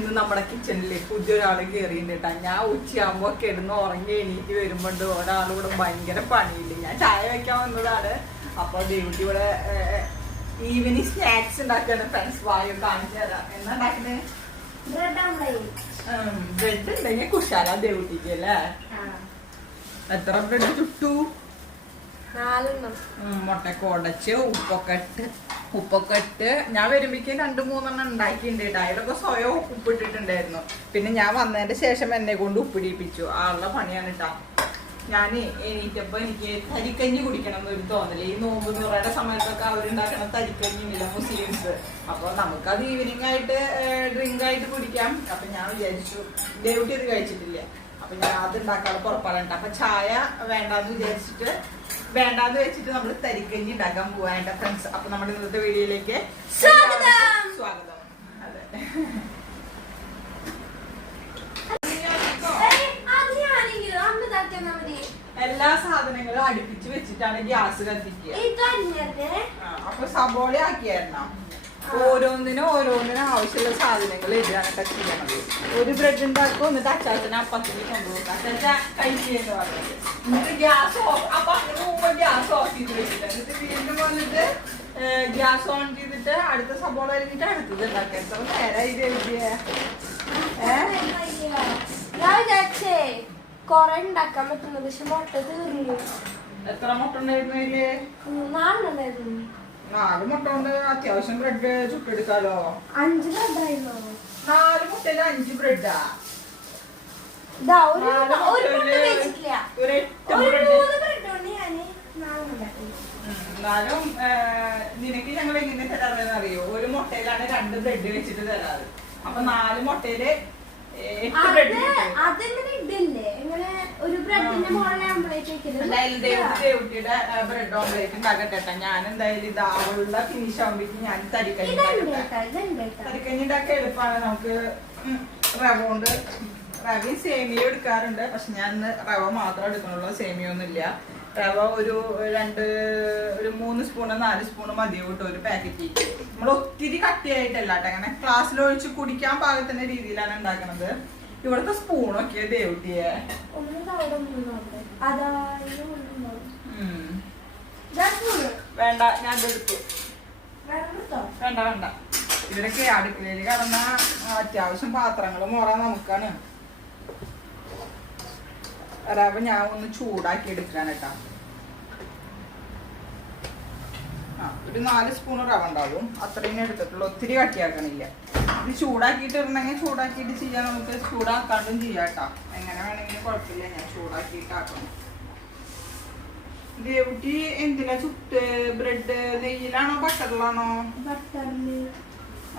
ഇന്ന് നമ്മുടെ കിച്ചണില് പുതിയൊരാള് കയറിയിട്ടാ. ഞാൻ ഉച്ചയാകുമ്പോ കിടന്ന് ഉറങ്ങി എണീറ്റ് വരുമ്പോണ്ട് ഒരാളിവിടെ ഭയങ്കര പണിയില്ല. ഞാൻ ചായ വെക്കാൻ വന്നതാണ്. അപ്പൊ ദേവിക്ക് ഇവിടെ ഈവനിങ് സ്നാക്സ് ഉണ്ടാക്കാണ്. ഫ്രണ്ട്സ് വായു കാണിച്ചു തരാം. എന്താ ഉണ്ടാക്കണേ? ബ്രെഡ് ഉണ്ടെങ്കിൽ കുശാല ദേവിട്ടിക്ക് അല്ലേ? എത്ര ബ്രെഡ് ചുട്ടു? 4 മുട്ടയൊക്കെ ഉടച്ച് ഉപ്പൊക്കെ ഇട്ട് ഞാൻ വരുമ്പോഴേക്കും 2-3 ഉണ്ടാക്കിയിട്ടുണ്ട് കേട്ടോ. അതിലൊക്കെ സ്വയം ഉപ്പിട്ടിട്ടുണ്ടായിരുന്നു. പിന്നെ ഞാൻ വന്നതിന്റെ ശേഷം എന്നെ കൊണ്ട് ഉപ്പിടിപ്പിച്ചു. ആളുടെ പണിയാണ് കേട്ടോ. ഞാൻ എണീറ്റപ്പോ എനിക്ക് തരിക്കഞ്ഞി കുടിക്കണം എന്നൊരു തോന്നല്. ഈ നോമ്പ് തുറയുടെ സമയത്തൊക്കെ അവരുണ്ടാക്കണ തരിക്കഞ്ഞില്ല മുസ്ലിംസ്. അപ്പൊ നമുക്കത് ഈവനിങ് ആയിട്ട് ഡ്രിങ്ക് ആയിട്ട് കുടിക്കാം. അപ്പൊ ഞാൻ വിചാരിച്ചു ദേവുട്ടി ഇത് കഴിച്ചിട്ടില്ല. അപ്പൊ ഞാൻ അത് ഉണ്ടാക്കാതെ പുറപ്പാടുണ്ട്. അപ്പൊ ചായ വേണ്ടാന്ന് വെച്ചിട്ട് നമ്മൾ തരിക്കഞ്ഞി ഉണ്ടാക്കാൻ പോവാനായിട്ട് ഫ്രണ്ട്സ്. അപ്പൊ നമ്മുടെ ഇന്നത്തെ വീഡിയോയിലേക്ക് സ്വാഗതം. അതെ, എല്ലാ സാധനങ്ങളും അടുപ്പിച്ച് വെച്ചിട്ടാണ് ഗ്യാസ് കത്തിക്കുക. അപ്പൊ സബോള ആക്കിയായിരുന്നോ? ഓരോന്നിനും ആവശ്യമുള്ള സാധനങ്ങൾ ഇതാണ് കട്ട് ചെയ്യണത്. ഒരു ബ്രെഡ് ഉണ്ടാക്കും, എന്നിട്ട് അച്ചാച്ചനെ അപ്പത്തിന് കൊണ്ടുപോകും. അച്ചാച്ച കഴിച്ചെന്ന് പറഞ്ഞത്. എന്നിട്ട് ഗ്യാസ് ഓഫ്, അപ്പൊ അതിന് മുമ്പ് ഗ്യാസ് ഓഫ് ചെയ്ത് വെച്ചിട്ട് എന്നിട്ട് വീണ്ടും വന്നിട്ട് ഗ്യാസ് ഓൺ ചെയ്തിട്ട് അടുത്ത സബോള കഴിഞ്ഞിട്ട് അടുത്തത് ഉണ്ടാക്കാം. എത്ര നേരം ഇത് എഴുതിയേ? കൊറേ ഉണ്ടാക്കാൻ പറ്റുന്നത്. പക്ഷെ മുട്ട തീർന്നു. എത്ര മുട്ട ഉണ്ടായിരുന്നു അതില്? 4 ഉണ്ടായിരുന്നു. 4 മുട്ട കൊണ്ട് അത്യാവശ്യം ബ്രെഡ് ചുട്ടെടുക്കാലോ. 5 ബ്രെഡായിരുന്നു. 4 മുട്ടയില് 5 ബ്രെഡാ? എന്നാലും നിനക്ക് ഞങ്ങൾ എങ്ങനെ തരാറെന്ന് അറിയോ? ഒരു മുട്ടയിലാണ് 2 ബ്രെഡ് വെച്ചിട്ട് തരാറ്. അപ്പൊ 4 മുട്ടയില് 8 ബ്രെഡ്. ദേവുട്ടിയുടെ ബ്രെഡ് ഓംലേറ്റ് ഉണ്ടാക്കട്ടെ. ഞാൻ എന്തായാലും ഇത് അവളുടെ ഫിനിഷ് ആവുമ്പോഴേക്കും ഞാൻ തരിക്കഞ്ഞി ഉണ്ടാക്കാൻ എളുപ്പമാണ്. നമുക്ക് റവ കൊണ്ട് റവയും സേമിയ എടുക്കാറുണ്ട്. പക്ഷെ ഞാൻ റവ മാത്രം എടുക്കണുള്ളൂ, സേമിയ ഒന്നും ഇല്ല. റവ ഒരു 3 സ്പൂണ് 4 സ്പൂണ് മതിയോ കേട്ടോ ഒരു പാക്കറ്റ്. നമ്മൾ ഒത്തിരി കട്ടിയായിട്ടല്ല കേട്ടോ, അങ്ങനെ ഗ്ലാസ്സിലൊഴിച്ച് കുടിക്കാൻ പാകത്തിന്റെ രീതിയിലാണ് ഉണ്ടാക്കണത്. ഇവിടുത്തെ സ്പൂണൊക്കെ ദേവുട്ടിയെ വേണ്ട, ഞാൻ എടുത്തു. വേണ്ട, ഇവരൊക്കെ അടുക്കളയിൽ കടന്ന അത്യാവശ്യം പാത്രങ്ങൾ മോറാൻ നമുക്കാണ്. റവ ഞാൻ ഒന്ന് ചൂടാക്കി എടുക്കാൻ കേട്ടോ. ഒരു 4 സ്പൂൺ റവ ഉണ്ടാവും, അത്രയും എടുത്തിട്ടുള്ളൂ. ഒത്തിരി കട്ടിയാക്കണില്ല. ഇത് ചൂടാക്കിയിട്ട് ഇടണമെങ്കിൽ ചൂടാക്കിയിട്ട് ചെയ്യാൻ, നമുക്ക് ചൂടാക്കാണ്ടും ചെയ്യാം കേട്ടോ. എങ്ങനെ വേണമെങ്കിലും കുഴപ്പമില്ല. ഞാൻ ചൂടാക്കിയിട്ട് ആക്കണം. ദേവുട്ടി എന്തിനാ ചുട്ട് ബ്രെഡ്? നെയ്യിലാണോ ബട്ടറിലാണോ?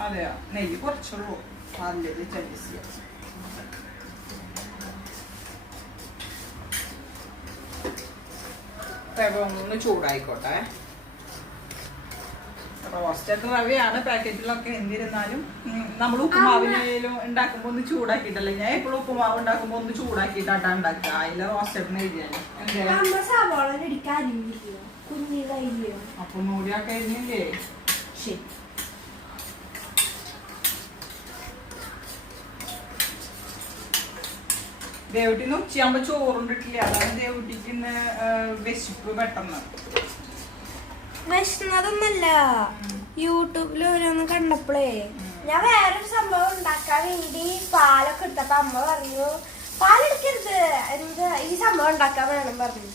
അതെയോ, നെയ്യ് കുറച്ചുള്ളൂ. നല്ലത് ചലിച്ച് റവ ഒന്ന് ചൂടായിക്കോട്ടെ. റോസ്റ്റഡ് റവയാണ് പാക്കറ്റിലൊക്കെ. എന്നിരുന്നാലും നമ്മൾ ഉപ്പുമാവിനും ഉണ്ടാക്കുമ്പോ ഒന്ന് ചൂടാക്കിയിട്ടല്ലേ. ഞാൻ എപ്പോഴും ഉപ്പുമാവ് ഉണ്ടാക്കുമ്പോ ഒന്ന് ചൂടാക്കിയിട്ടാട്ടാ ഉണ്ടാക്കുക. അതില് റോസ്റ്റഡിന് എഴുതിയാണ്. അപ്പൊ മൂടി ആ കഴിഞ്ഞില്ലേ? ശരി, ദേവുട്ടിന്ന് ഉച്ചയാകുമ്പോ ചോറുണ്ടിട്ടില്ല. അതാണ് ദേവുട്ടിക്ക് ഇന്ന് വിശപ്പ് പെട്ടെന്ന്. വിശന്നതൊന്നല്ല, യൂട്യൂബിൽ ഓരോന്ന് കണ്ടപ്പോഴേ ഞാൻ വേറൊരു സംഭവം ഉണ്ടാക്കാൻ വേണ്ടി പാലൊക്കെ എടുത്തപ്പോ അമ്മ പറഞ്ഞു പാലെടുക്കരുത്, എന്ത് ഈ സംഭവം ഉണ്ടാക്കാൻ വേണം പറഞ്ഞു.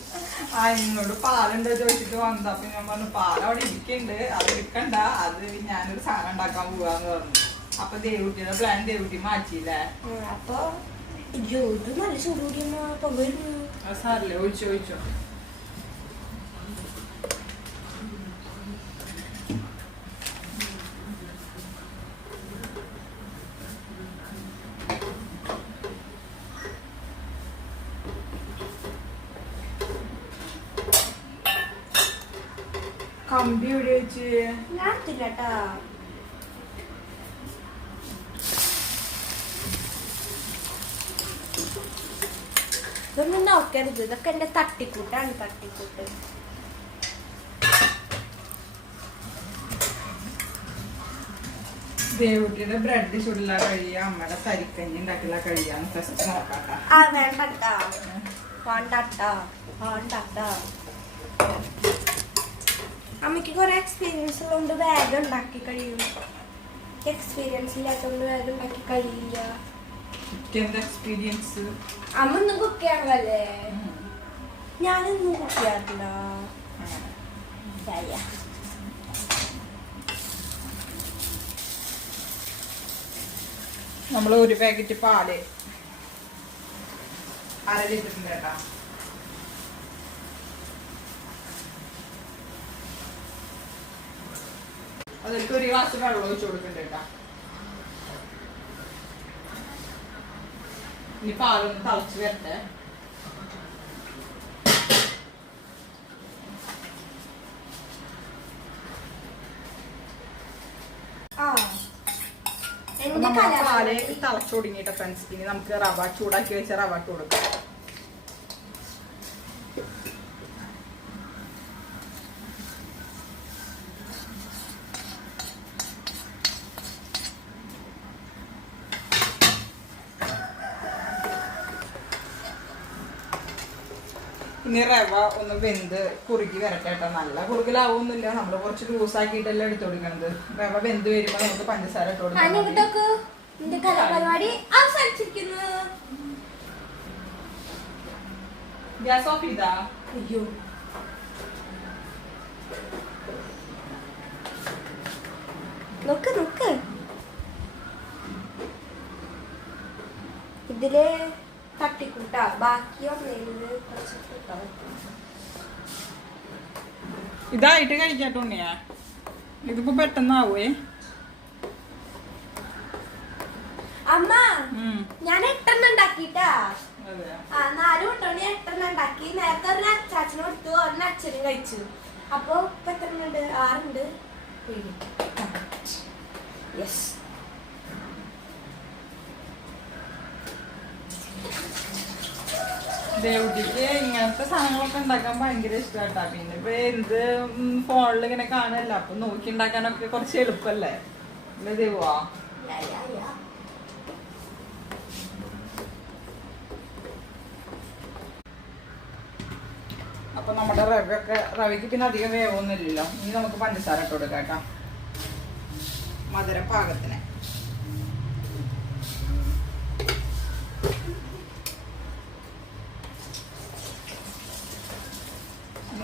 എന്നോട് പാലുണ്ടോ ചോദിച്ചിട്ട് വന്നത്. അപ്പൊ ഞാൻ പറഞ്ഞു പാൽ അവിടെ ഇരിക്കുന്നുണ്ട്, അത് എടുക്കണ്ട, അത് ഞാനൊരു സാധനം ഉണ്ടാക്കാൻ പോവാന്ന് പറഞ്ഞു. അപ്പൊ ദേവുട്ടിയുടെ പ്ലാൻ ദേവുട്ടി മാറ്റിയില്ലേ? അപ്പൊ ഇത് നല്ല ചൂടുകൂടി പുകയിരുന്നു. സാറില്ലേ, ഒഴിച്ചോ. കമ്പി എവിടെ വെച്ച്? ഞാൻ കേട്ടാ. ഇതൊന്നും നോക്കരുത്, ഇതൊക്കെ എന്റെ തട്ടിക്കൂട്ടാണ്. തട്ടിക്കൂട്ട് ദേവുട്ടിയുടെ ബ്രെഡ് ചുടില്ല കഴിയ അമ്മയുടെ തരിക്കഞ്ഞി ഉണ്ടാക്കില്ല കഴിയാന്ന് ഫസ്റ്റ് നോക്കാട്ടാ. അമ്മയ്ക്ക് കുറെ എക്സ്പീരിയൻസ് ഉള്ളതുകൊണ്ട് വേഗം ഉണ്ടാക്കി കഴിയും. എക്സ്പീരിയൻസ് ഇല്ലാത്തതുകൊണ്ട് വേഗം ഉണ്ടാക്കി കഴിയില്ല. എക്സ്പീരിയൻസ് അമ്മ ഒന്നും കുക്ക് ചെയ്യാണല്ലേ? ഞാനൊന്നും കുക്ക് ചെയ്യാറില്ല. നമ്മൾ ഒരു പാക്കറ്റ് പാല് 1/2 ലിറ്ററിന്റെ കേട്ടാ. അതിലേക്ക് 1 ഗ്ലാസ് വെള്ളം ഒഴിച്ചു കൊടുക്കണ്ട കേട്ടാ. ഇനി പാലൊന്ന് തിളച്ച് വരട്ടെ. പാല് തിളച്ചു തുടങ്ങിയിട്ട് ഫ്രണ്ട്സ് ഇനി നമുക്ക് റവ ചൂടാക്കി വെച്ച റവ ഇട്ട് കൊടുക്കാം. ഇനി റവ ഒന്ന് വെന്ത് കുറുകി വരട്ടെ കേട്ടോ. നല്ല കുറുകിലാവൊന്നുമില്ല, നമ്മള് കുറച്ച് ലൂസാക്കിയിട്ടല്ലേ എടുത്തു കൊടുക്കണത്. റവ വെന്ത് വരുമ്പോ നമുക്ക് പഞ്ചസാര ഇട്ട് കൊടുക്കാം. ഗ്യാസ് ഓഫ് ചെയ്താ? അയ്യോ, നോക്ക് നോക്ക്, ഇതില് തട്ടിക്കൂട്ടാ. ബാക്കി ഇതായിട്ട് കഴിക്കാട്ടുണ്ണിയാ. ഇതിപ്പോ പെട്ടെന്നാവേ. അമ്മ ഞാൻ 8 ഉണ്ടാക്കിട്ടാ. 4 മുട്ടോണി 8 ഉണ്ടാക്കി. നേരത്തെ ഒരു അച്ചാച്ചന് കൊടുത്തു, ഒരെണ്ണ അച്ഛനും കഴിച്ചു. അപ്പൊ ഇപ്പൊ എത്ര ഉണ്ട്? 6 ഉണ്ട്. യെസ്. ദേവുട്ടിക്ക് ഇങ്ങനത്തെ സാധനങ്ങളൊക്കെ ഉണ്ടാക്കാൻ ഭയങ്കര ഇഷ്ടമായിട്ടാ. പിന്നെ ഇപ്പൊ എന്ത് ഫോണിൽ ഇങ്ങനെ കാണല്ല, അപ്പൊ നോക്കി ഉണ്ടാക്കാനൊക്കെ കുറച്ച് എളുപ്പല്ലേ അല്ലേ ദേവുവാ? അപ്പൊ നമ്മുടെ റവയ്ക്ക് പിന്നെ അധികം വേവൊന്നുമില്ലല്ലോ. ഇനി നമുക്ക് പഞ്ചസാര ഇട്ട് കൊടുക്കാം കേട്ടോ, മധുരം പാകത്തിന്.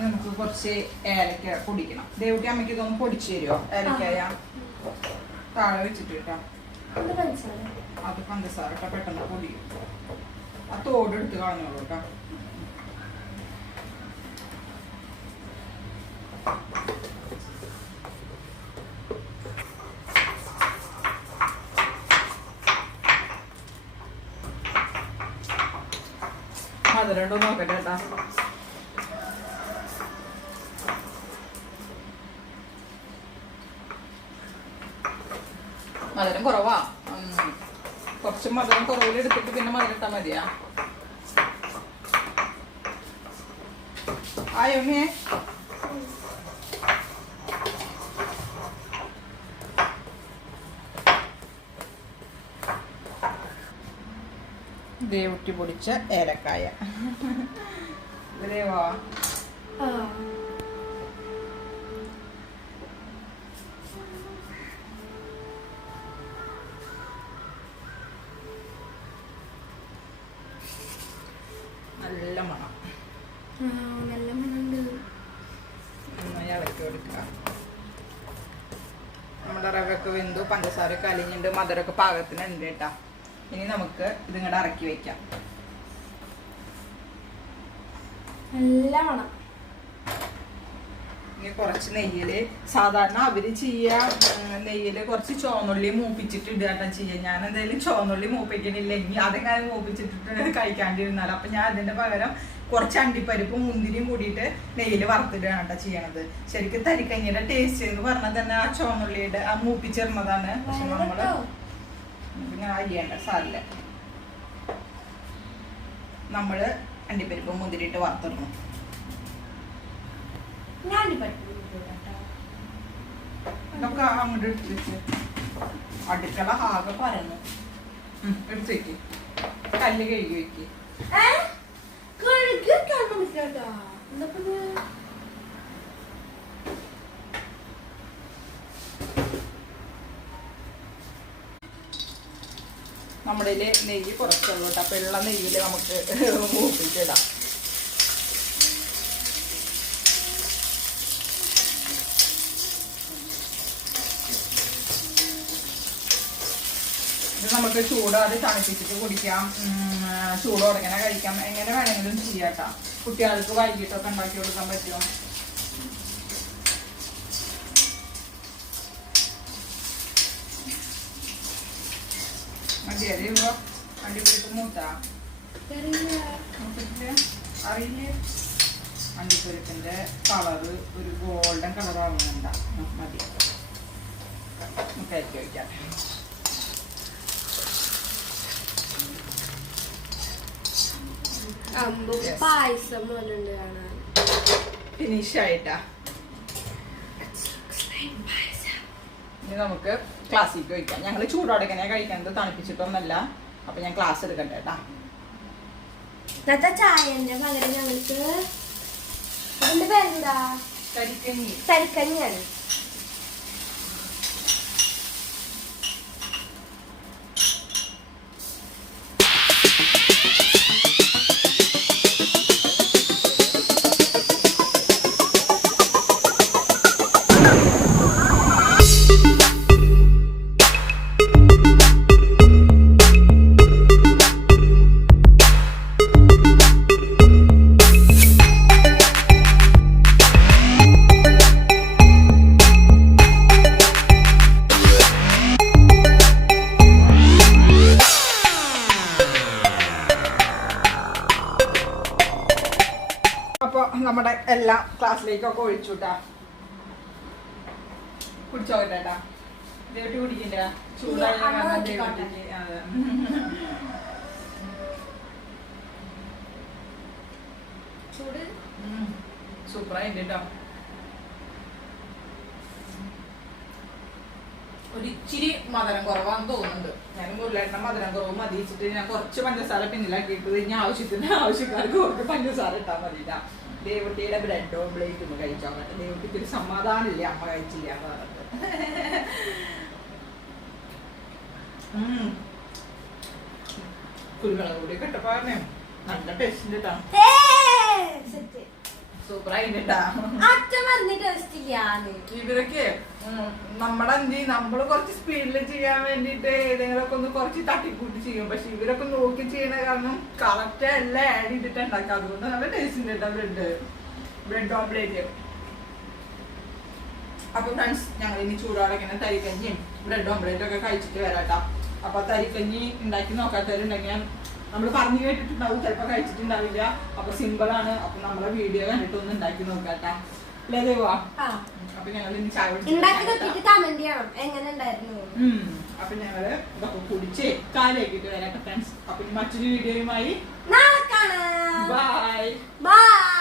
നമുക്ക് കുറച്ച് ഏലക്ക പൊടിക്കണം. ദേവുട്ടി അമ്മയ്ക്ക് ഇതൊന്ന് പൊടിച്ചു തരുമോ? ഏലക്കായ താഴെ വെച്ചിട്ട് കേട്ടോ. അത് പഞ്ചസാര കേട്ടോ, പെട്ടെന്ന് പൊടിയും. ആ തോട് എടുത്ത് കളഞ്ഞോളൂ കേട്ടോ. മധുരം നോക്കട്ടെ കേട്ടാ. മധുരം കുറവാ. കുറച്ച് മധുരം കുറവിലെടുത്തിട്ട് പിന്നെ മധുരം ഇട്ടാ മതിയാ. ആയോമേ ദേവുട്ടി പൊടിച്ച ഏലക്കായ. ദേവാ നല്ല മണം. നല്ല മണമുണ്ട്. ഇളക്കി കൊടുക്കുക. നമ്മുടെ റവയൊക്കെ വെന്തു, പഞ്ചസാരയൊക്കെ അലിഞ്ഞിട്ടുണ്ട്, മധുരമൊക്കെ പാകത്തിനുണ്ട് കേട്ടാ. ഇനി നമുക്ക് ഇതിങ്ങോട്ട് ഇറക്കി വെക്കാം. നല്ല മണം. ഇനി കുറച്ച് നെയ്യില്, സാധാരണ അവര് ചെയ്യാ നെയ്യില് കുറച്ച് ചുവന്നുള്ളി മൂപ്പിച്ചിട്ട് ഇടാട്ടാ ചെയ്യാ. ഞാൻ എന്തായാലും ചുവന്നുള്ളി മൂപ്പിക്കണില്ല. ഇനി അതെങ്ങനെ മൂപ്പിച്ചിട്ടിട്ട് കഴിക്കാണ്ടിരുന്നാലും അപ്പൊ ഞാൻ അതിന്റെ പകരം കുറച്ച് അണ്ടിപ്പരിപ്പും മുന്തിരിയും കൂടിയിട്ട് നെയ്യില് വറുത്തിടുകയാണ് കേട്ടോ ചെയ്യണത്. ശരിക്കും തരിക്കഞ്ഞിയുടെ ടേസ്റ്റ് എന്ന് പറഞ്ഞാൽ തന്നെ ആ ചുവന്നുള്ളിയുടെ ആ മൂപ്പിച്ചിരുന്നതാണ്. പക്ഷെ നമ്മള് പിന്നെ അരിയേണ്ട സാരില്ല, നമ്മള് അണ്ടിപ്പരിപ്പും മുന്തിരിയിട്ട് വറുത്തിടണം. ഇതൊക്കെ അങ്ങോട്ട് എടുത്ത് വെച്ച് അടുക്കള ആകെ പരന്നു. എടുത്ത് വെക്ക്, കല്ല് കഴുകി വെക്ക്. നമ്മുടെ നെയ്യ് കുറച്ചുള്ളൂ കേട്ടോ. അപ്പൊ ഉള്ള നെയ്യില് നമുക്ക് മൂപ്പിച്ചിടാം. ഇത് നമുക്ക് ചൂടാതെ തണുപ്പിച്ചിട്ട് കുടിക്കാം, ചൂടോടെ ഇങ്ങനെ കഴിക്കാം, എങ്ങനെ വേണമെങ്കിലും ചെയ്യാട്ടോ. കുട്ടികൾക്ക് വൈകിട്ടൊക്കെ ഉണ്ടാക്കി കൊടുക്കാൻ പറ്റുമോ? മതിയറിയുമ്പോ അണ്ടിപ്പരിപ്പ് മൂത്താ അറിയില്ലേ? അണ്ടിപ്പരിപ്പിന്റെ കളറ് ഒരു ഗോൾഡൻ കളർ ആവുന്നുണ്ട. മതി, നമുക്ക് അരിക്കി വയ്ക്കാം. പായസം പോലുണ്ട് കാണാൻ. ഫിനിഷ് ആയിട്ടാ. ഇനി നമുക്ക് ക്ലാസ്സിലേക്ക് വയ്ക്കാം. ഞങ്ങൾ ചൂടോടെ എങ്ങനെയാ കഴിക്കുന്നത്, തണുപ്പിച്ചിട്ടൊന്നല്ല. അപ്പൊ ഞാൻ ക്ലാസ് എടുക്കട്ടെ കേട്ടാ. ഇന്നത്തെ ചായന്റെ പകരം ഞങ്ങൾക്ക് അതിന്റെ പേരെന്താ? തരിക്കഞ്ഞിയാണ്. അപ്പൊ നമ്മുടെ എല്ലാം ക്ലാസ്സിലേക്കൊക്കെ ഒഴിച്ചുട്ടാ. കുടിച്ചോക്കട്ടേട്ടാ. ദേവട്ടി കുടിക്കില്ല, ചൂടായ സൂപ്പറായിട്ട് കേട്ടോ. ഒരിച്ചിരി മധുരം കുറവാന്ന് തോന്നുന്നുണ്ട്. ഞാൻ മുരളേട്ട മധുരം കുറവ് മതി വെച്ചിട്ട് ഞാൻ കുറച്ച് പഞ്ചസാര പിന്നിലാക്കിയിട്ട് ഇനി ആവശ്യക്കാർക്ക് കുറച്ച് പഞ്ചസാര ഇട്ടാൽ മതിട്ടാ. ദേവട്ടിയുടെ ബ്രെഡ് ഓംലേറ്റ് ഒന്ന് കഴിച്ചാൽ പറ്റും. ദേവട്ടിക്ക് ഒരു സമാധാനമില്ല അമ്മ കഴിച്ചില്ല എന്ന് പറഞ്ഞിട്ട്. കുരുമുളക് കൂടി കിട്ടപ്പാറേ നല്ല ടേസ്റ്റ് കേട്ടാ. സൂപ്പറായിട്ടാ. ഇവരൊക്കെ നമ്മുടെ നമ്മള് കുറച്ച് സ്പീഡിൽ ചെയ്യാൻ വേണ്ടിട്ട് ഏതെങ്കിലുമൊക്കെ ഒന്ന് കുറച്ച് തട്ടിക്കൂട്ടി ചെയ്യും. പക്ഷെ ഇവരൊക്കെ നോക്കി ചെയ്യണ കാരണം കറക്റ്റ് എല്ലാം ആഡ് ചെയ്തിട്ട് ഉണ്ടാക്കാം. അതുകൊണ്ട് നല്ല ടേസ്റ്റ് കേട്ടാ ബ്രെഡ് ഓംലേറ്റ്. അപ്പൊ ഫ്രണ്ട്സ്, ഞങ്ങൾ ഇനി ചൂടാടങ്ങനെ തരിക്കഞ്ഞിയും ബ്രെഡ് ഓംലേറ്റും ഒക്കെ കഴിച്ചിട്ട് വരാട്ടാ. അപ്പൊ തരിക്കഞ്ഞി ഉണ്ടാക്കി നോക്കാത്തവരുണ്ടെങ്കിൽ നമ്മൾ പറഞ്ഞു കേട്ടിട്ടുണ്ടാവും, ചിലപ്പോ കഴിച്ചിട്ടുണ്ടാവില്ല. അപ്പൊ സിമ്പിൾ ആണ്. അപ്പൊ നമ്മളെ വീഡിയോ കണ്ടിട്ട് ഒന്ന് ഉണ്ടാക്കി നോക്കാട്ടാ. അല്ലേ ദേവാ? അപ്പൊ ഞങ്ങൾ ഇനി ചായ അപ്പൊ ഞങ്ങള് ഇതൊക്കെ കുടിച്ച് കാലാക്കിട്ട് വരാട്ടെ ഫ്രണ്ട്സ്. അപ്പൊ ഇനി മറ്റൊരു വീഡിയോയുമായി നാളെ കാണാം. Bye bye.